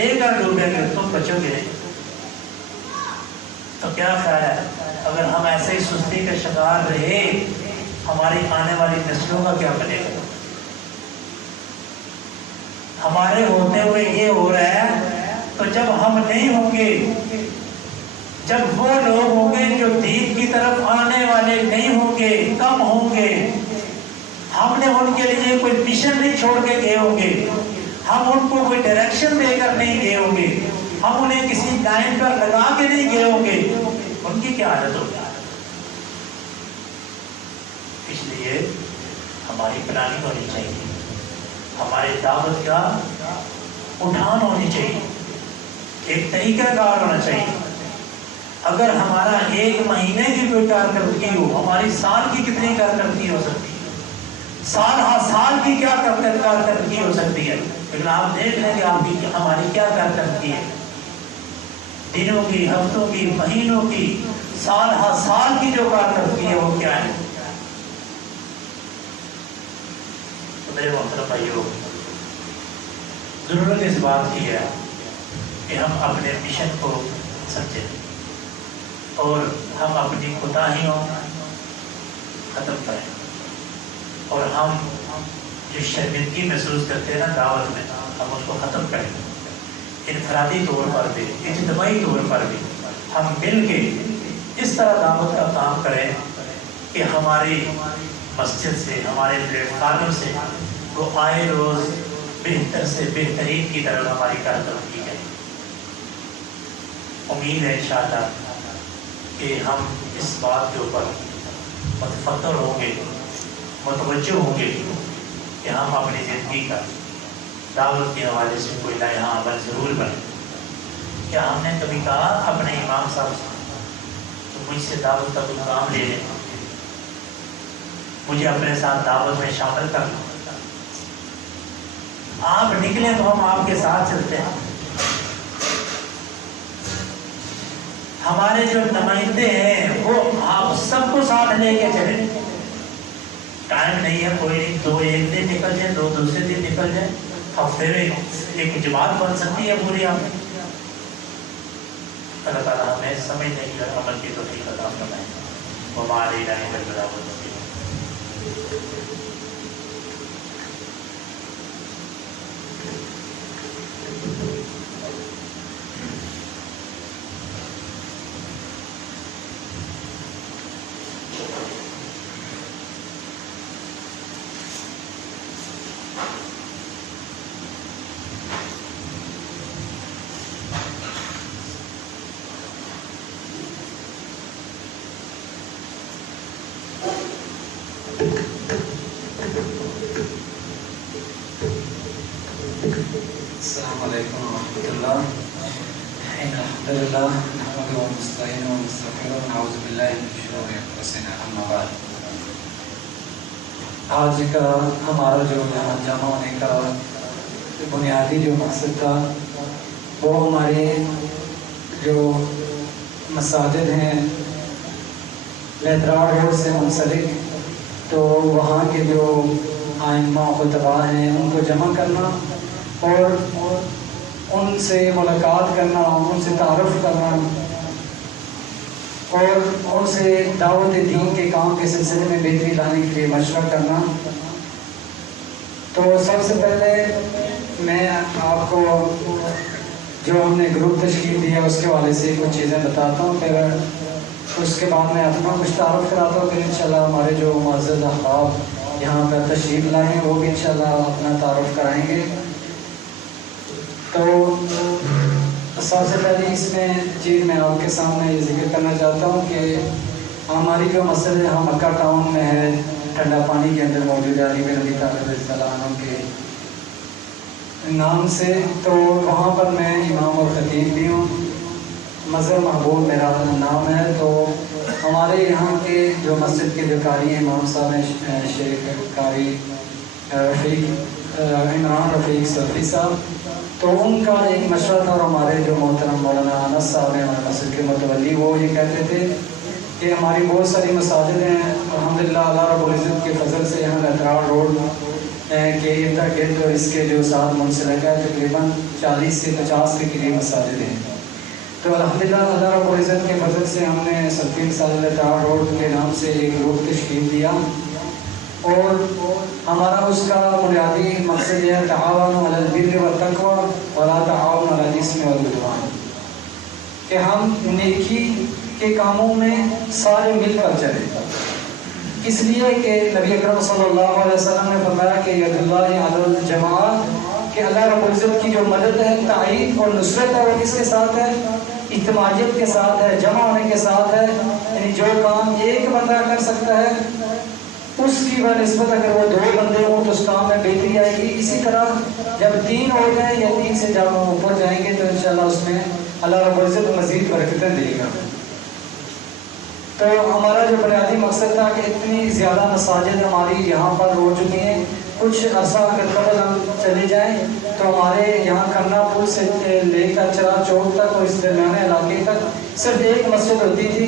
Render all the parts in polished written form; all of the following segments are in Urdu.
لے کر ڈوبیں گے تم بچو گے نہیں۔ تو کیا خیال ہے اگر ہم ایسے ہی سستی کے شکار رہے ہماری آنے والی نسلوں کا کیا بنے گا؟ ہمارے ہوتے ہوئے یہ ہو رہا ہے، تو جب ہم نہیں ہوں گے، جب وہ لوگ ہوں گے جو دین کی طرف آنے والے نہیں ہوں گے، کم ہوں گے، ہم نے ان کے لیے کوئی مشن نہیں چھوڑ کے گئے ہوں گے، ہم ان کو کوئی ڈائریکشن دے کر نہیں گئے ہوں گے، ہم انہیں کسی لائن پر لگا کے نہیں گئے ہوں گے، ان کی کیا حالت ہوگی؟ اس لیے ہماری پلاننگ ہونی چاہیے، ہماری دعوت کا اٹھان ہونی چاہیے، ایک طریقہ کار ہونا چاہیے۔ اگر ہمارا ایک مہینے کی کوئی کارکردگی ہو، ہماری سال کی کتنی کارکردگی ہو سکتی ہے، سال ہر سال کی کیا کارکردگی ہو سکتی ہے، لیکن آپ دیکھ لیں کہ آپ کی ہماری کیا کارکردگی ہے، دنوں کی، ہفتوں کی، مہینوں کی، سال ہر سال کی جو کارکردگی ہے وہ کیا ہے۔ تو میرے محترم بھائیو، ضرورت اس بات کی ہے کہ ہم اپنے مشن کو سمجھیں اور ہم اپنی کوتاہیوں ختم کریں، اور ہم جو شرمندگی محسوس کرتے ہیں نا دعوت میں، ہم اس کو ختم کریں۔ انفرادی طور پر بھی، اجتماعی طور پر بھی ہم مل کے اس طرح دعوت کا کام کریں کہ ہماری مسجد سے، ہمارے پلیٹ فارم سے وہ آئے روز بہتر سے بہترین کی طرف ہماری کارکردگی ہے۔ امید ہے انشاءاللہ کہ ہم اس بات کے اوپر متفکر ہوں گے، متوجہ ہوں گے کہ ہم اپنی زندگی کا دعوت کے حوالے سے کوئی لائحہ عمل ضرور بنے۔ کیا ہم نے کبھی کہا اپنے امام صاحب سے تو مجھ سے دعوت کا کوئی کام لے لیں، مجھے اپنے ساتھ دعوت میں شامل کر لیں؟ آپ نکلیں تو ہم آپ کے ساتھ چلتے ہیں۔ ہمارے جو نمائندے ہیں وہ آپ سب کو ساتھ لے کے چلیں۔ ٹائم نہیں ہے، کوئی نہیں، دو ایک دن نکل جائے، دو دوسرے دن نکل جائے، ہفتے میں ایک جماعت بن سکتی ہے پوری آپ۔ اللہ تعالیٰ ہمیں سمجھنے کی اور عمل کی توفیق عطا فرمائے۔ وما علینا الا البلاغ المبین۔ السلام علیکم ورحمۃ اللہ۔ الحمد للہ نحمده ونستعینه ونستغفره ونعوذ باللہ من شرور انفسنا اما بعد۔ آج کا ہمارا جو یہاں جمع ہونے کا بنیادی جو مقصد تھا وہ ہمارے جو مساجد ہیں لیتراڑ روڈ سے منسلک، تو وہاں کے جو آئمہ خطبہ ہیں ان کو جمع کرنا اور ان سے ملاقات کرنا، ان سے تعارف کرنا اور ان سے دعوت دین کے کام کے سلسلے میں بہتری لانے کے لیے مشورہ کرنا۔ تو سب سے پہلے میں آپ کو جو ہم نے گروپ تشکیل دیا اس کے حوالے سے کچھ چیزیں بتاتا ہوں، پھر اس کے بعد میں اپنا کچھ تعارف کراتا ہوں، پھر انشاءاللہ ہمارے جو معزز احباب یہاں پر تشریف لائے ہیں وہ بھی انشاءاللہ اپنا تعارف کرائیں گے۔ تو سب سے پہلے اس میں چیز میں آپ کے سامنے یہ ذکر کرنا چاہتا ہوں کہ ہماری جو مسجد ہے مکہ ٹاؤن میں ہے، ٹھنڈا پانی کے اندر موجود ہے، علی بن ابی طالب رضی اللہ عنہ کے نام سے۔ تو وہاں پر میں امام اور خطیب بھی ہوں، مظہر محبوب میرا نام ہے۔ تو ہمارے یہاں کے جو مسجد کے جو قاری امام صاحب ہیں شیخ قاری عمران رفیق صفی صاحب، تو ان کا ایک مشورہ تھا، اور ہمارے جو محترم مولانا انس صاحب ہیں ہمارے مسجد کے متولی، وہ یہ کہتے تھے کہ ہماری بہت ساری مساجد ہیں الحمدللہ، اللہ رب العزت کے فضل سے یہاں لیتراڑ روڈ کے ارد گرد اور اس کے جو ساتھ منسلک ہے تقریباً 40 سے 50 کے قریب مساجد ہیں. تو الحمدللہ اللہ رب العزت کے فضل سے ہم نے سلفی مساجد اتحاد روڈ کے نام سے ایک گروپ تشکیل دیا اور ہمارا اس کا بنیادی مقصد یہ ہے تعاون علی البر والتقوی ولا تعاون علی الاثم والعدوان، کہ ہم نیکی کے کاموں میں سارے مل کر چلیں. اس لیے کہ نبی اکرم صلی اللہ علیہ وسلم نے فرمایا کہ ید اللہ علی الجماعت، کہ اللہ رب العزت کی جو مدد ہے، تائید اور نصرت ہے، وہ کس کے ساتھ ہے؟ اجتماعیت کے ساتھ ہے، جمع ہونے کے ساتھ ہے. یعنی جو کام ایک بندہ کر سکتا ہے اس کی بنسبت اگر وہ 2 بندے ہوں تو اس کام میں بہتری آئے گی. اسی طرح جب 3 ہو جائیں یا 3 سے جب ہم اوپر جائیں گے تو انشاءاللہ اس میں اللہ رب العزت مزید برکتیں دے گا. تو ہمارا جو بنیادی مقصد تھا کہ اتنی زیادہ مساجد ہماری یہاں پر ہو چکی ہیں. کچھ عرصہ اگر قبل ہم چلے جائیں تو ہمارے یہاں کرنا پل سے لے کر چرا چوک تک اور اس درمیانے علاقے تک صرف ایک مسجد ہوتی تھی،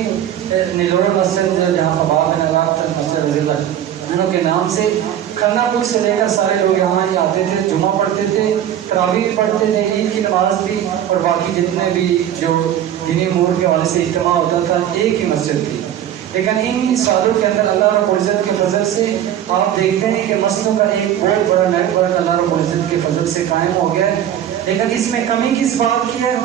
نیلور مسجد، جہاں فباب بن علاق مسجد رضی اللہ کے نام سے. کھرنا پل سے لے کر سارے لوگ یہاں ہی آتے تھے، جمعہ پڑھتے تھے، تراویح بھی پڑھتے تھے، عید کی نماز بھی، اور باقی جتنے بھی جو دینی امور کے حوالے سے اجتماع ہوتا تھا ایک ہی مسجد تھی. لیکن ان سالوں کے اندر اللہ رب العزت کے فضل سے آپ دیکھتے ہیں کہ مسجدوں کا ایک بہت بڑا نیٹ ورک اللہ رب العزت کے فضل سے قائم ہو گیا ہے. لیکن اس میں کمی کس بات کی ہے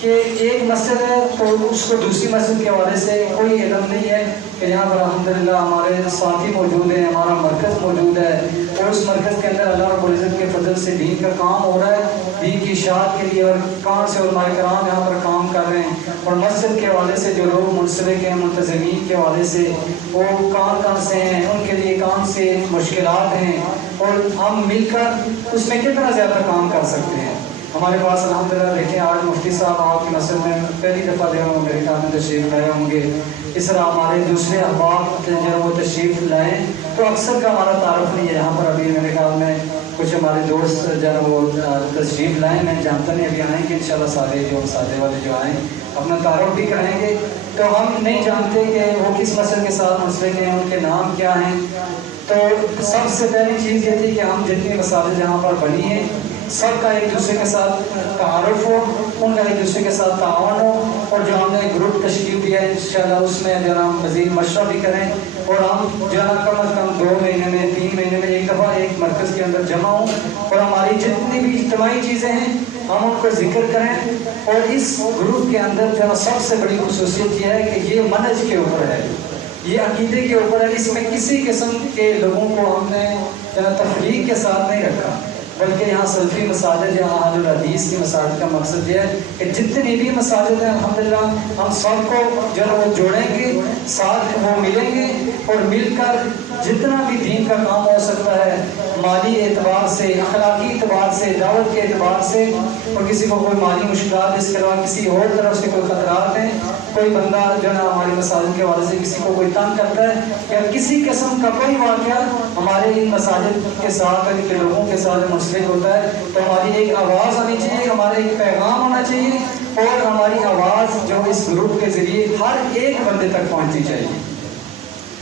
کہ ایک مسجد ہے تو اس کو دوسری مسجد کے حوالے سے کوئی علم نہیں ہے کہ یہاں پر الحمدللہ ہمارے ساتھی موجود ہیں، ہمارا مرکز موجود ہے اور اس مرکز کے اندر اللہ رب العزت کے فضل سے دین کا کام ہو رہا ہے، دین کی اشاعت کے لیے. اور کہاں سے علماء کرام یہاں پر کام کر رہے ہیں اور مسجد کے حوالے سے جو لوگ منسلک ہیں منتظمین کے حوالے سے وہ کہاں سے ہیں، ان کے لیے کہاں سے مشکلات ہیں اور ہم مل کر اس میں کتنا زیادہ کام کر سکتے ہیں. ہمارے پاس الحمدللہ دیکھیں آج مفتی صاحب آپ کی مسجد میں پہلی دفعہ جو میرے خیال میں تشریف لائے ہوں گے. اس طرح ہمارے دوسرے احباب جو وہ تشریف لائیں تو اکثر کا ہمارا تعارف نہیں ہے. یہاں پر ابھی میرے خیال میں کچھ ہمارے دوست جو وہ تشریف لائیں، میں جانتا نہیں ابھی آئیں گے انشاءاللہ. سارے جو سادے والے جو آئیں اپنا تعارف بھی کریں گے. تو ہم نہیں جانتے کہ وہ کس مسجد کے ساتھ منسلک ہیں، ان کے نام کیا ہیں. تو سب سے پہلی چیز یہ تھی کہ ہم جتنی مساجد جہاں پر بنی ہیں سب کا ایک دوسرے کے ساتھ تعارف ہو، ان کا ایک دوسرے کے ساتھ تعاون ہو، اور جو ہم نے گروپ تشکیل دیا ہے انشاءاللہ اس میں جو ہم مزید مشورہ بھی کریں اور ہم جو ہے کم از کم 2 مہینے میں 3 مہینے میں ایک دفعہ ایک مرکز کے اندر جمع ہوں اور ہماری جتنی بھی اجتماعی چیزیں ہیں ہم ان کو ذکر کریں. اور اس گروپ کے اندر جو سب سے بڑی خصوصیت یہ ہے کہ یہ منہج کے اوپر ہے، یہ عقیدے کے اوپر ہے. اس میں کسی قسم کے لوگوں کو ہم نے تفریق کے ساتھ نہیں رکھا، بلکہ یہاں سلفی مساجد یا اہل الحدیث کی مساجد کا مقصد یہ ہے کہ جتنی بھی مساجد ہیں الحمدللہ ہم سب کو جو ہے وہ جوڑیں گے، ساتھ وہ ملیں گے اور مل کر جتنا بھی دین کا کام ہو سکتا ہے مالی اعتبار سے، اخلاقی اعتبار سے، دعوت کے اعتبار سے، اور کسی کو کوئی مالی مشکلات اس کے علاوہ کسی اور طرف سے کوئی خطرات ہیں، کوئی بندہ جو ہے ہماری مساجد کے حوالے سے کسی کو کوئی تنگ کرتا ہے یا کسی قسم کا کوئی واقعہ ہمارے ان مساجد کے ساتھ ان کے لوگوں کے ساتھ منسلک ہوتا ہے تو ہماری ایک آواز آنی چاہیے، ہمارا ایک پیغام ہونا چاہیے اور ہماری آواز جو اس گروپ کے ذریعے ہر ایک بندے تک پہنچنی چاہیے.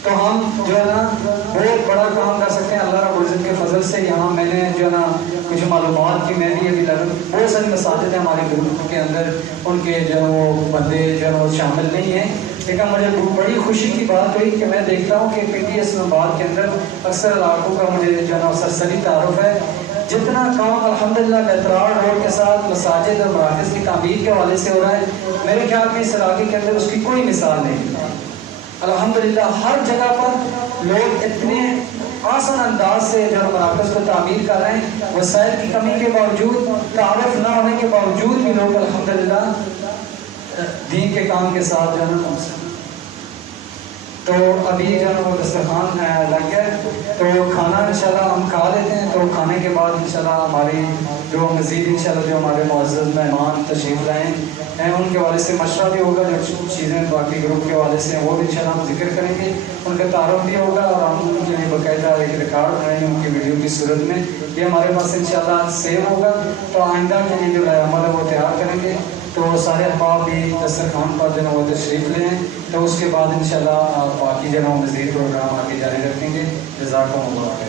تو ہم جو ہے نا بہت بڑا کام کر سکتے ہیں اللہ رب العزت کے فضل سے. یہاں میں نے جو ہے نا کچھ معلومات کی میں بھی ابھی بہت ساری مساجد ہیں ہمارے گروپ کے اندر، ان کے جو ہے وہ بندے جو ہے وہ شامل نہیں ہیں، لیکن مجھے بڑی خوشی کی بات ہوئی کہ میں دیکھتا ہوں کہ پنڈی اسلام آباد کے اندر اکثر علاقوں کا مجھے جو ہے نا سرسری تعارف ہے. جتنا کام الحمدللہ بیترار روڈ کے ساتھ مساجد اور مراکز کی تعمیر کے حوالے سے ہو رہا ہے، میرے خیال میں اس علاقے کے اندر اس کی کوئی مثال نہیں. الحمدللہ ہر جگہ پر لوگ اتنے آسان انداز سے جو مراکز کو تعمیر کر رہے ہیں، وسائل کی کمی کے باوجود، تعارف نہ ہونے کے باوجود بھی لوگ الحمدللہ دین کے کام کے ساتھ جو ہے نا. تو ابھی جو ہے وہ دسترخوان لگ گیا تو کھانا انشاءاللہ ہم کھا لیتے ہیں. تو کھانے کے بعد انشاءاللہ ہماری جو مزید انشاءاللہ جو ہمارے معزز مہمان تشریف لائیں ہیں ان کے حوالے سے مشورہ بھی ہوگا، جو چیزیں باقی گروپ کے حوالے سے وہ بھی انشاءاللہ ہم ذکر کریں گے، ان کا تعارف بھی ہوگا اور ہم ان کے لیے باقاعدہ ایک ریکارڈ بنائیں گے ان کی ویڈیو کی صورت میں. یہ ہمارے پاس انشاءاللہ سیو ہوگا تو آئندہ کے لیے جو عمل ہے وہ تیار کریں گے. تو سارے احباب بھی دسترخوان پر جو ہے وہ تشریف لیں تو اس کے بعد انشاءاللہ باقی جو ہے مزید پروگرام آگے جاری رکھیں گے. جزاکم اللہ.